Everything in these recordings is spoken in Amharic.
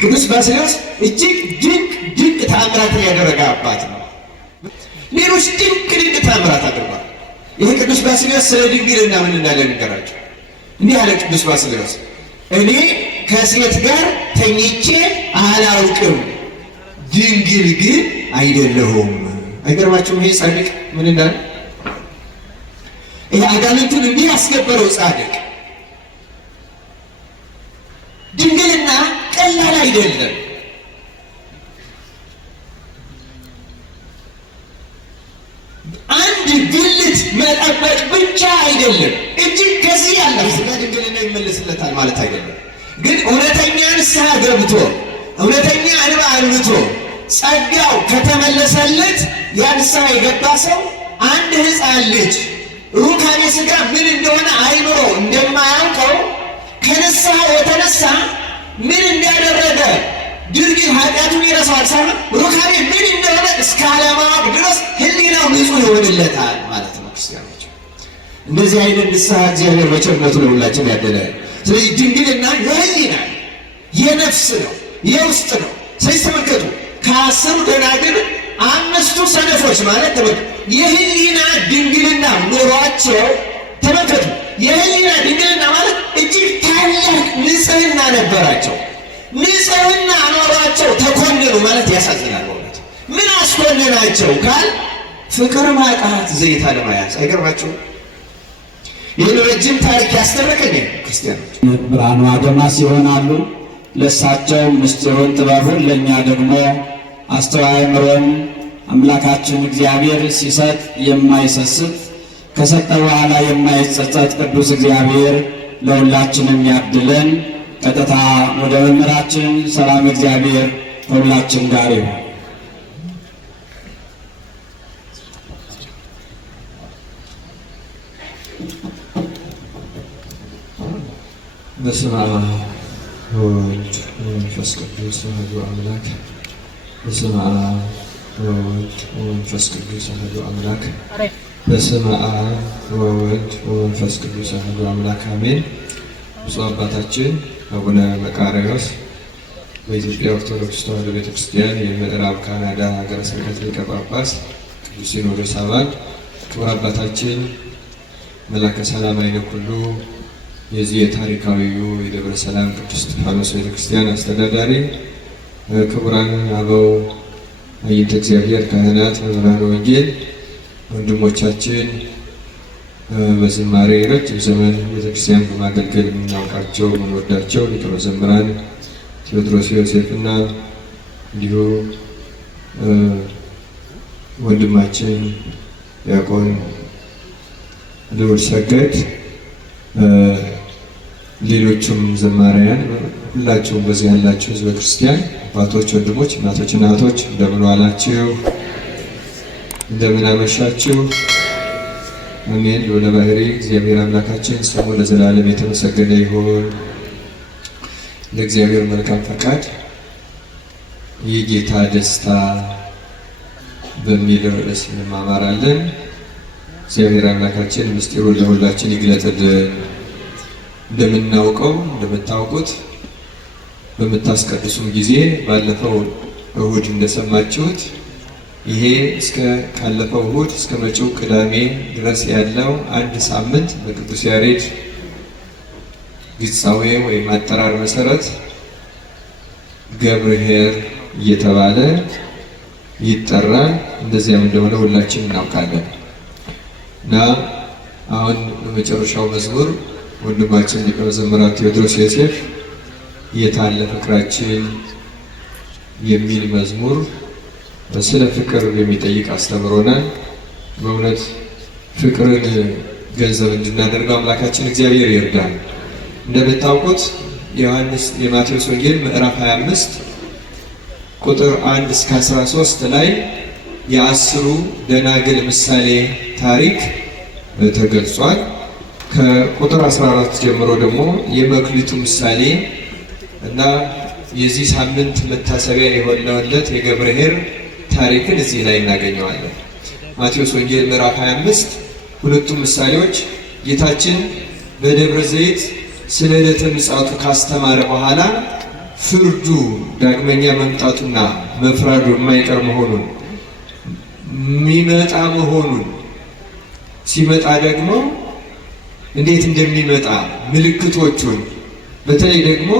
ቅዱስ ባስልዮስ እጅግ ድንቅ ተአምራትን ያደረገ አባት ነው። ሌሎች ድንቅ ተአምራት አድርጓል። ይህ ቅዱስ ባስልዮስ ስለ ድንግልና ምን እንዳለ ንገራቸው። እንዲህ አለ ቅዱስ ባስልዮስ፣ እኔ ከሴት ጋር ተኝቼ አላውቅም፣ ድንግል ግን አይደለሁም። አይገርማችሁም? ይሄ ጻድቅ ምን እንዳለ፣ ይሄ አጋንንቱን እንዲህ ያስገበረው ጻድቅ። ድንግልና ቀላል አይደለም። አንድ ብልት መጠበቅ ብቻ አይደለም፣ እጅግ ከዚህ ያለው ስለ ድንግልና ይመለስለታል ማለት አይደለም። ግን እውነተኛ ንስሐ ገብቶ እውነተኛ እንባ አንብቶ ጸጋው ከተመለሰለት ያ ንስሐ የገባ ሰው አንድ ሕፃን ልጅ ሩካቤ ሥጋ ምን እንደሆነ አይምሮ እንደማያውቀው ከንስሐ የተነሳ ምን እንዳደረገ ድርጊት ኃጢአቱን ይረሳዋል ሳይሆን ሩካቤ ምን እንደሆነ እስከ አለማወቅ ድረስ ሕሊናው ንጹሕ ይሆንለታል ማለት ነው። ክርስቲያኖች እንደዚህ አይነት ንስሐ እግዚአብሔር በቸርነቱ ለሁላችን ያደላል። ስለዚህ ድንግልና የሕሊና የነፍስ ነው፣ የውስጥ ነው። ስለዚህ ተመልከቱ፣ ከአስሩ ደናግል አምስቱ ሰነፎች ማለት ተመልከቱ የሕሊና ድንግልና ኖሯቸው፣ ተመልከቱ የሕሊና ድንግልና ማለት እጅግ ታላቅ ንጽሕና ነበራቸው። ንጽሕና ኖሯቸው ተኮንኑ ማለት ያሳዝናል። በእውነት ምን አስኮንናቸው ካል ፍቅር ማጣት፣ ዘይት አለመያዝ። አይገርማችሁም? ይህን ረጅም ታሪክ ያስተረከኝ ክርስቲያኖች ብርሃኑ አድማስ ይሆናሉ። ለእሳቸው ምስጢሩን ጥበቡን፣ ለእኛ ደግሞ አስተዋይ አእምሮን አምላካችን እግዚአብሔር ሲሰጥ የማይሰስት ከሰጠ በኋላ የማይጸጸት ቅዱስ እግዚአብሔር ለሁላችንም ያድለን። ቀጥታ ወደ መምህራችን። ሰላም እግዚአብሔር ከሁላችን ጋር ይሁን። በስመ አብ ወወልድ ወመንፈስ ቅዱስ አሐዱ አምላክ። በስመ አብ ወወልድ ወመንፈስ ቅዱስ አሐዱ አምላክ። በስመ አብ ወወልድ ወመንፈስ ቅዱስ አሐዱ አምላክ አሜን። ብፁዕ አባታችን አቡነ መቃርዮስ በኢትዮጵያ ኦርቶዶክስ ተዋሕዶ ቤተክርስቲያን የምዕራብ ካናዳ ሀገረ ስብከት ሊቀ ጳጳስ፣ ቅዱስ ሲኖዶስ አባል፣ ክቡር አባታችን መላከ ሰላም አይነ ኩሉ የዚህ የታሪካዊው የደብረ ሰላም ቅዱስ እስጢፋኖስ ቤተክርስቲያን አስተዳዳሪ፣ ክቡራን አበው አይንተ እግዚአብሔር ካህናት፣ መምህራነ ወንጌል፣ ወንድሞቻችን በዝማሬ ረጅም ዘመን ቤተክርስቲያን በማገልገል የምናውቃቸው የምንወዳቸው ሊቀ መዘምራን ቴዎድሮስ ዮሴፍና እንዲሁ ወንድማችን ዲያቆን ልዑል ሰገድ፣ ሌሎችም ዘማሪያን፣ ሁላችሁም በዚህ ያላችሁ ሕዝበ ክርስቲያን አባቶች፣ ወንድሞች፣ እናቶች፣ እናቶች እንደምን ዋላችሁ? እንደምን አመሻችሁ? አሜን። ልዑለ ባሕርይ እግዚአብሔር አምላካችን ስሙ ለዘላለም የተመሰገነ ይሁን። ለእግዚአብሔር መልካም ፈቃድ የጌታ ደስታ በሚል ርዕስ እንማማራለን። እግዚአብሔር አምላካችን ምስጢሩን ለሁላችን ይግለጥልን። እንደምናውቀው እንደምታውቁት በምታስቀድሱም ጊዜ ባለፈው እሁድ እንደሰማችሁት ይሄ ካለፈው እሁድ እስከ መጪው ቅዳሜ ድረስ ያለው አንድ ሳምንት በቅዱስ ያሬድ ግጻዌ ወይም አጠራር መሰረት ገብርኄር እየተባለ ይጠራል። እንደዚያም እንደሆነ ሁላችን እናውቃለን። እና አሁን በመጨረሻው መዝሙር ወንድማችን ሊቀ መዘምራን ቴዎድሮስ ዮሴፍ የታለ ፍቅራችን የሚል መዝሙር ስለ ፍቅር የሚጠይቅ አስተምሮናል። በእውነት ፍቅርን ገንዘብ እንድናደርገው አምላካችን እግዚአብሔር ይርዳል። እንደምታውቁት የማቴዎስ ወንጌል ምዕራፍ 25 ቁጥር 1 እስከ 13 ላይ የአስሩ ደናግል ምሳሌ ታሪክ ተገልጿል። ከቁጥር 14 ጀምሮ ደግሞ የመክሊቱ ምሳሌ እና የዚህ ሳምንት መታሰቢያ የሆነለት የገብርኄር ታሪክን እዚህ ላይ እናገኘዋለን። ማቴዎስ ወንጌል ምዕራፍ 25 ሁለቱም ምሳሌዎች ጌታችን በደብረ ዘይት ስለ ዕለተ ምጽአቱ ካስተማረ በኋላ ፍርዱ ዳግመኛ መምጣቱና መፍራዱ የማይቀር መሆኑን የሚመጣ መሆኑን ሲመጣ ደግሞ እንዴት እንደሚመጣ ምልክቶቹን በተለይ ደግሞ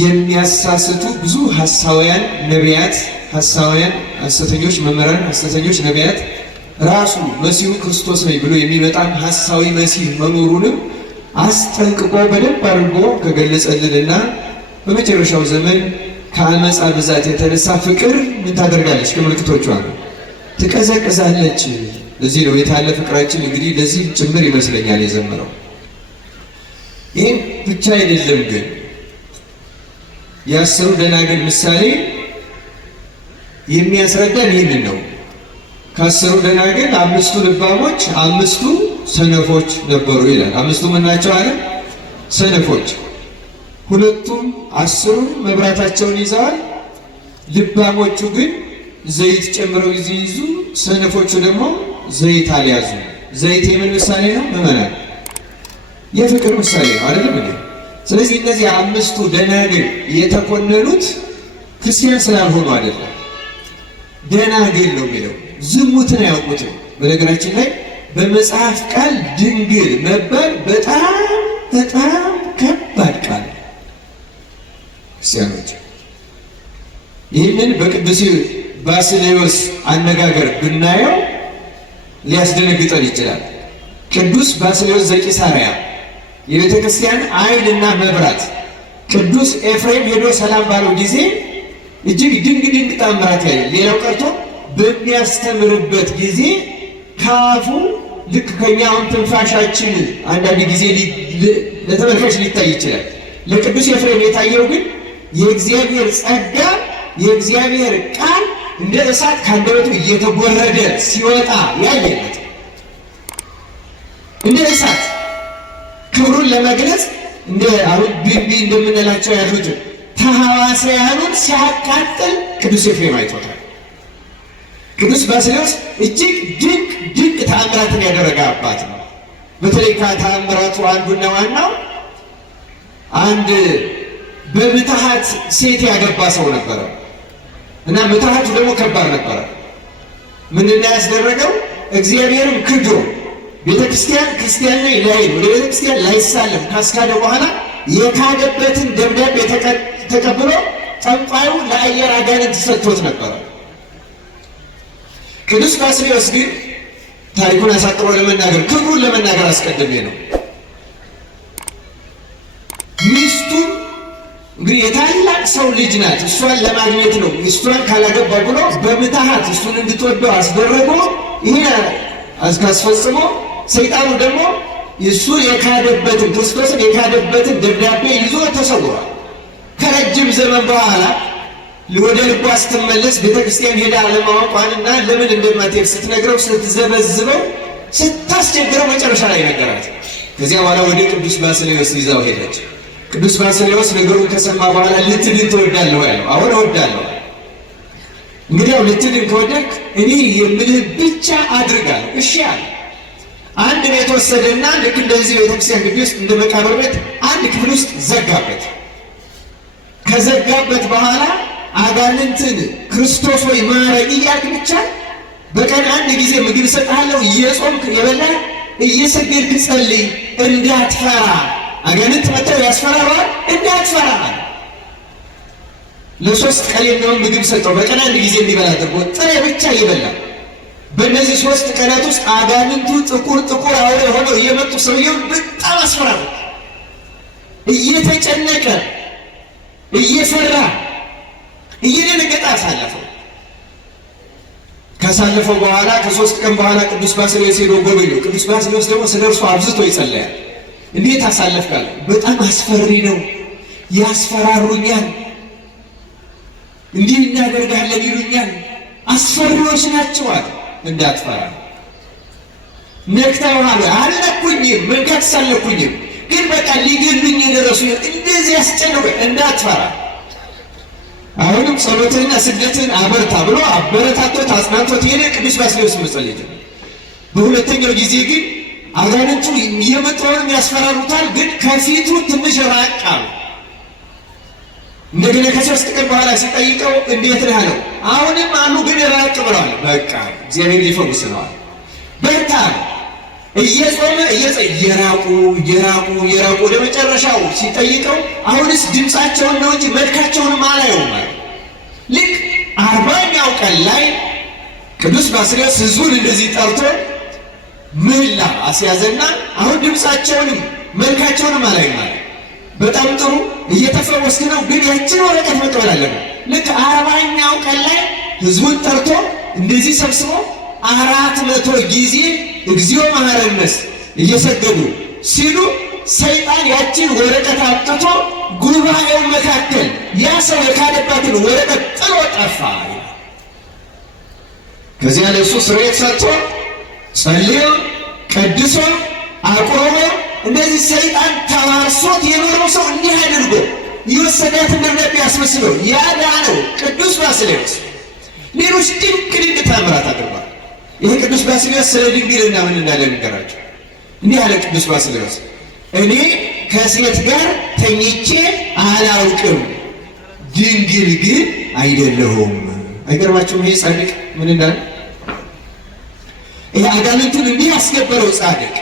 የሚያሳስቱ ብዙ ሐሳውያን ነቢያት፣ ሐሳውያን ሐሰተኞች መምህራን፣ ሐሰተኞች ነቢያት ራሱ መሲሁ ክርስቶስ ነኝ ብሎ የሚመጣም ሐሳዊ መሲህ መኖሩንም አስጠንቅቆ በደንብ አድርጎ ከገለጸልንና በመጨረሻው ዘመን ከአመፃ ብዛት የተነሳ ፍቅር ምን ታደርጋለች? ከምልክቶቿ ትቀዘቅዛለች። ለዚህ ነው የታለ ፍቅራችን እንግዲህ ለዚህ ጭምር ይመስለኛል የዘመረው። ይህም ብቻ አይደለም ግን የአስሩ ደናግል ምሳሌ የሚያስረዳን ይህንን ነው። ከአስሩ ደናግል አምስቱ ልባሞች፣ አምስቱ ሰነፎች ነበሩ ይላል። አምስቱ ምን ናቸው አለ? ሰነፎች። ሁለቱም አስሩም መብራታቸውን ይዘዋል። ልባሞቹ ግን ዘይት ጨምረው ይዙ፣ ሰነፎቹ ደግሞ ዘይት አልያዙ። ዘይት የምን ምሳሌ ነው? ምዕመናን የፍቅር ምሳሌ ነው አይደለም እንዴ? ስለዚህ እነዚህ አምስቱ ደናግል የተኮነኑት ክርስቲያን ስላልሆኑ አይደለም። ደናግል ነው የሚለው ዝሙትን አያውቁትም። በነገራችን ላይ በመጽሐፍ ቃል ድንግል መባል በጣም ከባድ ቃል ክርስቲያኖች። ይህንን በቅዱስ ባስልዮስ አነጋገር ብናየው ሊያስደነግጠን ይችላል። ቅዱስ ባስልዮስ ዘቂሳርያ የቤተ ክርስቲያን ዓይንና መብራት፣ ቅዱስ ኤፍሬም ሄዶ ሰላም ባለው ጊዜ እጅግ ድንቅ ተአምራት ያየ። ሌላው ቀርቶ በሚያስተምርበት ጊዜ ከአፉ ልክ ከኛ አሁን ትንፋሻችን አንዳንድ ጊዜ ለተመልካች ሊታይ ይችላል። ለቅዱስ ኤፍሬም የታየው ግን የእግዚአብሔር ጸጋ፣ የእግዚአብሔር ቃል እንደ እሳት ከአንደበቱ እየተጎረደ ሲወጣ ያየለት እንደ እሳት ክብሩን ለመግለጽ እንደ አሁን ቢንቢ እንደምንላቸው ያሉት ተሐዋስያኑን ሲያቃጥል ቅዱስ ኤፍሬም አይቶታል። ቅዱስ ባስልዮስ እጅግ ድንቅ ተአምራትን ያደረገ አባት ነው። በተለይ ከተአምራቱ አንዱና ዋናው አንድ በምትሃት ሴት ያገባ ሰው ነበረ እና ምትሃቱ ደግሞ ከባድ ነበረ። ምንድን ነው ያስደረገው? እግዚአብሔርን ክዶ ቤተክርስቲያን ክርስቲያን ላይ ወደ ቤተክርስቲያን ላይሳለም ካስካደ በኋላ የካደበትን ደብዳቤ ተቀብሎ ጠንቋዩ ለአየር አጋንንት ሰጥቶት ነበረ። ቅዱስ ባስልዮስ ግን ታሪኩን አሳጥሮ ለመናገር ክብሩን ለመናገር አስቀድሜ ነው። ሚስቱ እንግዲህ የታላቅ ሰው ልጅ ናት። እሷን ለማግኘት ነው። ሚስቷን ካላገባ ብሎ በምትሃት እሱን እንድትወደው አስደረጎ ይሄ አስፈጽሞ ሰይጣኑ ደግሞ እሱን የካደበትን ክርስቶስን የካደበትን ደብዳቤ ይዞ ተሰውሯል። ከረጅም ዘመን በኋላ ወደ ልቧ ስትመለስ ቤተክርስቲያን ሄዳ አለማወቋንና ለምን እንደማትሄድ ስትነግረው ስትዘበዝበው ስታስቸግረው መጨረሻ ላይ ነገራት። ከዚያ በኋላ ወደ ቅዱስ ባስልዮስ ይዛው ሄደች። ቅዱስ ባስልዮስ ነገሩን ከሰማ በኋላ ልትድን ትወዳለህ ያለው። አሁን እወዳለሁ። እንግዲያው ልትድን ከወደድክ እኔ የምልህ ብቻ አድርጋለሁ። እሺ አለ። አንድ ቤት ወሰደና ልክ እንደዚህ ቤተክርስቲያን ግቢ ውስጥ እንደ መቃብር ቤት አንድ ክፍል ውስጥ ዘጋበት። ከዘጋበት በኋላ አጋንንትን ክርስቶስ ወይ ማረኝ እያልክ ብቻ በቀን አንድ ጊዜ ምግብ እሰጥሃለሁ፣ እየጾምክ የበላህ እየሰገድክ ጸልይ፣ እንዳትፈራ። አጋንንት መጥተው ያስፈራራል፣ እንዳትፈራ። ለሶስት ቀን የሚሆን ምግብ ሰጠው። በቀን አንድ ጊዜ እንዲበላ አድርጎ ጥሬ ብቻ ይበላ። በእነዚህ 3 ቀናት ውስጥ አጋንንቱ ጥቁር አውሬ ሆነው እየመጡ ሰውየውን በጣም አስፈራሩ። እየተጨነቀ እየፈራ እየደነገጠ አሳለፈው። ካሳለፈው በኋላ ከ3 ቀን በኋላ ቅዱስ ባስልዮስ ሄዶ ጎበኘው። ቅዱስ ባስልዮስ ደግሞ ስለ እርሱ አብዝቶ ይጸለያል። እንዴት አሳለፍካል? በጣም አስፈሪ ነው፣ ያስፈራሩኛል፣ እንዲህ እናደርጋለን ይሉኛል፣ አስፈሪዎች ናቸዋል። እንዳትፈራ። ነክተውሃል? አልነኩኝም፣ መንካት ሳልነኩኝም፣ ግን በቃ ሊገሉኝ የደረሱ እንደዚህ ያስጨንቁኝ፣ እንዳትፈራ። አሁንም ጸሎትንና ስግደትን አበርታ ብሎ አበረታቶት አጽናንቶት ሄደ። ቅዱስ ባስልዮስ መጸለይ። በሁለተኛው ጊዜ ግን አጋንንቱ እየመጣውን ያስፈራሩታል፣ ግን ከፊቱ ትንሽ ራቅ አሉ። እንደገና ከ3 ቀን በኋላ ሲጠይቀው እንዴት ነህ አለው። አሁንም አሉ ግን ራቅ ብለዋል። በቃ እግዚአብሔር ሊፈውስ ነው። በርታ እየጾመ እየራቁ ወደ መጨረሻው ሲጠይቀው አሁንስ ድምፃቸውን ነው እንጂ መልካቸውን አላየውም ማለት። ልክ 40ኛው ቀን ላይ ቅዱስ ባስልዮስ ሕዝቡን እንደዚህ ጠርቶ ምህላ አስያዘና አሁን ድምፃቸውንም መልካቸውንም አላየውም ማለት። በጣም ጥሩ እየተፈወስክ ነው፣ ግን ያችን ወረቀት መቀበል አለብን። ልክ 40ኛው ቀን ላይ ሕዝቡን ጠርቶ እንደዚህ ሰብስቦ 400 ጊዜ እግዚኦ መሐረነ እየሰገዱ ሲሉ ሰይጣን ያችን ወረቀት አጥቶ ጉባኤው መካከል ያ ሰው የካደባትን ወረቀት ጥሎ ጠፋ። ከዚያ ለእሱ ስርየት ሰጥቶ ጸልዮ ቀድሶ አቁርቦ እንደዚህ ሰይጣን ተዋርሶት የኖረው ሰው እንዲህ አድርጎ የወሰዳትን ደብዳቤ ያስመስለው ያዳነው ቅዱስ ባስልዮስ ሌሎች ድንቅ ተአምራት አድርጓል። ይህ ቅዱስ ባስልዮስ ስለ ድንግልና ምን እንዳለ ንገራቸው። እንዲህ አለ ቅዱስ ባስልዮስ፣ እኔ ከሴት ጋር ተኝቼ አላውቅም፣ ድንግል ግን አይደለሁም። አይገርማችሁም? ይሄ ጻድቅ ምን እንዳለ፣ ይሄ አጋንንቱን እንዲህ ያስገበረው ጻድቅ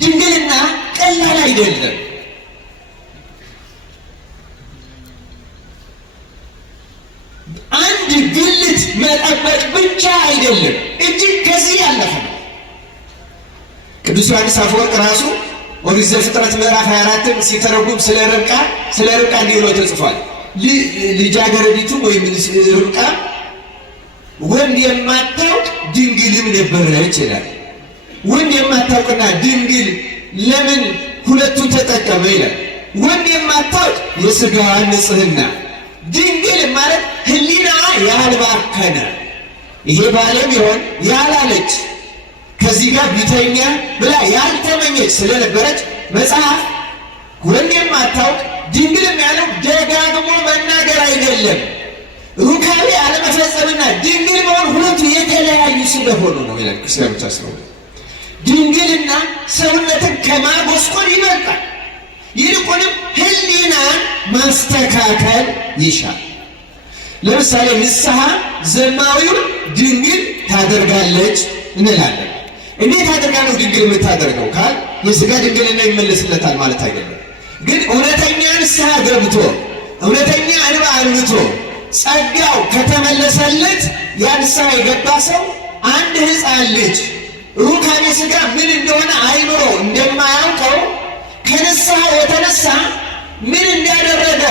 ድንግልና ቀላል አይደለም። አንድ ብልት መጠበቅ ብቻ አይደለም፣ እጅግ ከዚህ ያለፈ ነው። ቅዱስ ዮሐንስ አፈወርቅ ራሱ ኦሪት ዘፍጥረት ምዕራፍ 24ን ሲተረጉም ስለ ርብቃ እንዲህ ብሎ ተጽፏል። ልጃገረዲቱ ወይም ርብቃ ወንድ የማታውቅ ድንግልም ነበረች ይላል። ወንድ የማታውቅና ድንግል ለምን ሁለቱን ተጠቀመ ይላል። ወንድ የማታውቅ የሥጋዋን ንጽሕና፣ ድንግል ማለት ሕሊና ያልባከነ ይሄ ባለም ይሆን ያላለች ከዚህ ጋር ቢተኛ ብላ ያልተመኘች ስለነበረች መጽሐፍ ወንድ የማታውቅ ድንግልም ያለው ደጋግሞ መናገር አይደለም፣ ሩካቤ አለመፈጸምና ድንግል መሆን ሁለቱ የተለያዩ ስለሆኑ ነው ይላል። ክርስቲያኖች አስረው ድንግልና ሰውነትን ከማጎስቆል ይበልጣል። ይልቁንም ሕሊናን ማስተካከል ይሻል። ለምሳሌ ንስሐ ዘማዊውን ድንግል ታደርጋለች እንላለን። እንዴት አድርጋ ነው ድንግል የምታደርገው ካል የሥጋ ድንግልና ይመለስለታል ማለት አይደለም። ግን እውነተኛ ንስሐ ገብቶ እውነተኛ እንባ አንብቶ ጸጋው ከተመለሰለት ያ ንስሐ የገባ ሰው አንድ ሕፃን ልጅ ሩካቤ ሥጋ ምን እንደሆነ አይምሮ እንደማያውቀው ከንስሐ የተነሳ ምን እንዳደረገ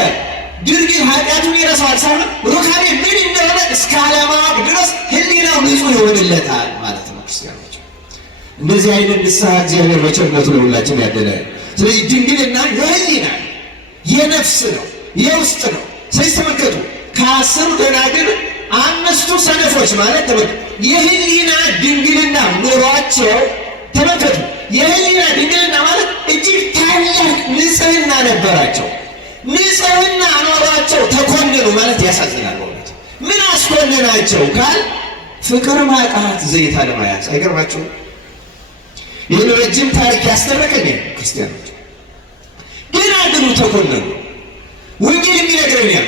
ድርጊት ኃጢአቱን ይረሳዋል ሳይሆን ሩካቤ ምን እንደሆነ እስከ አለማወቅ ድረስ ሕሊናው ንጹሕ ይሆንለታል ማለት ነው። ክርስቲያኖች እንደዚህ አይነት ንስሐ እግዚአብሔር በቸርነቱ ለሁላችን ያደላል። ስለዚህ ድንግልና የሕሊና የነፍስ ነው፣ የውስጥ ነው። ስለዚህ ተመልከቱ፣ ከ10 ደናግል 5ቱ ሰነፎች ማለት ተመልከቱ የሕሊና ድንግልና ኖሯቸው ተመልከቱ። የሕሊና ድንግልና ማለት እጅግ ታላቅ ንጽሕና ነበራቸው። ንጽሕና ኖሯቸው ተኮንኑ ማለት ያሳዝናል። በእውነት ምን አስኮንናቸው ካል ፍቅር ማጣት፣ ዘይት አለመያዝ። አይገርማችሁም? ይህን ረጅም ታሪክ ያስተረከኝ ክርስቲያኖች ግን አግኑ ተኮነኑ። ወንጌል የሚነግረን ያ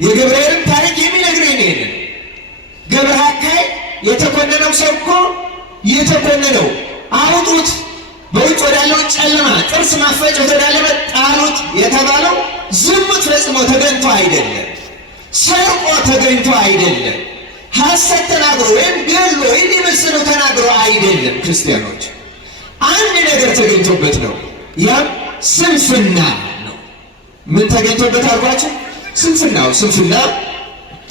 የገብርኤልን ታሪክ የሚነግረን ይሄንን ገብረ ሐካይ የተኮነነው ሰው እኮ የተኮነነው አውጡት በውጭ ወዳለው ጨለማ ጥርስ ማፈጨት ወዳለመ ጣሉት የተባለው ዝሙት ፈጽሞ ተገኝቶ አይደለም፣ ሰርቆ ተገኝቶ አይደለም፣ ሐሰት ተናግሮ ወይም ገሎ የሚመስለው ተናግሮ አይደለም። ክርስቲያኖች አንድ ነገር ተገኝቶበት ነው። ያም ስንፍና ነው። ምን ተገኝቶበት አልኳቸው? ስንፍናው። ስንፍና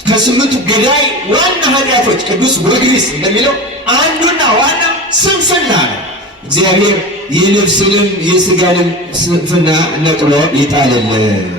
ከ8ቱ ገዳይ ዋና ኃጢአቶች ቅዱስ ጎርጎርዮስ እንደሚለው አንዱና ዋና ስንፍና ነው። እግዚአብሔር የነፍስንም የሥጋንም ስንፍና ነቅሎ ይጣልልን።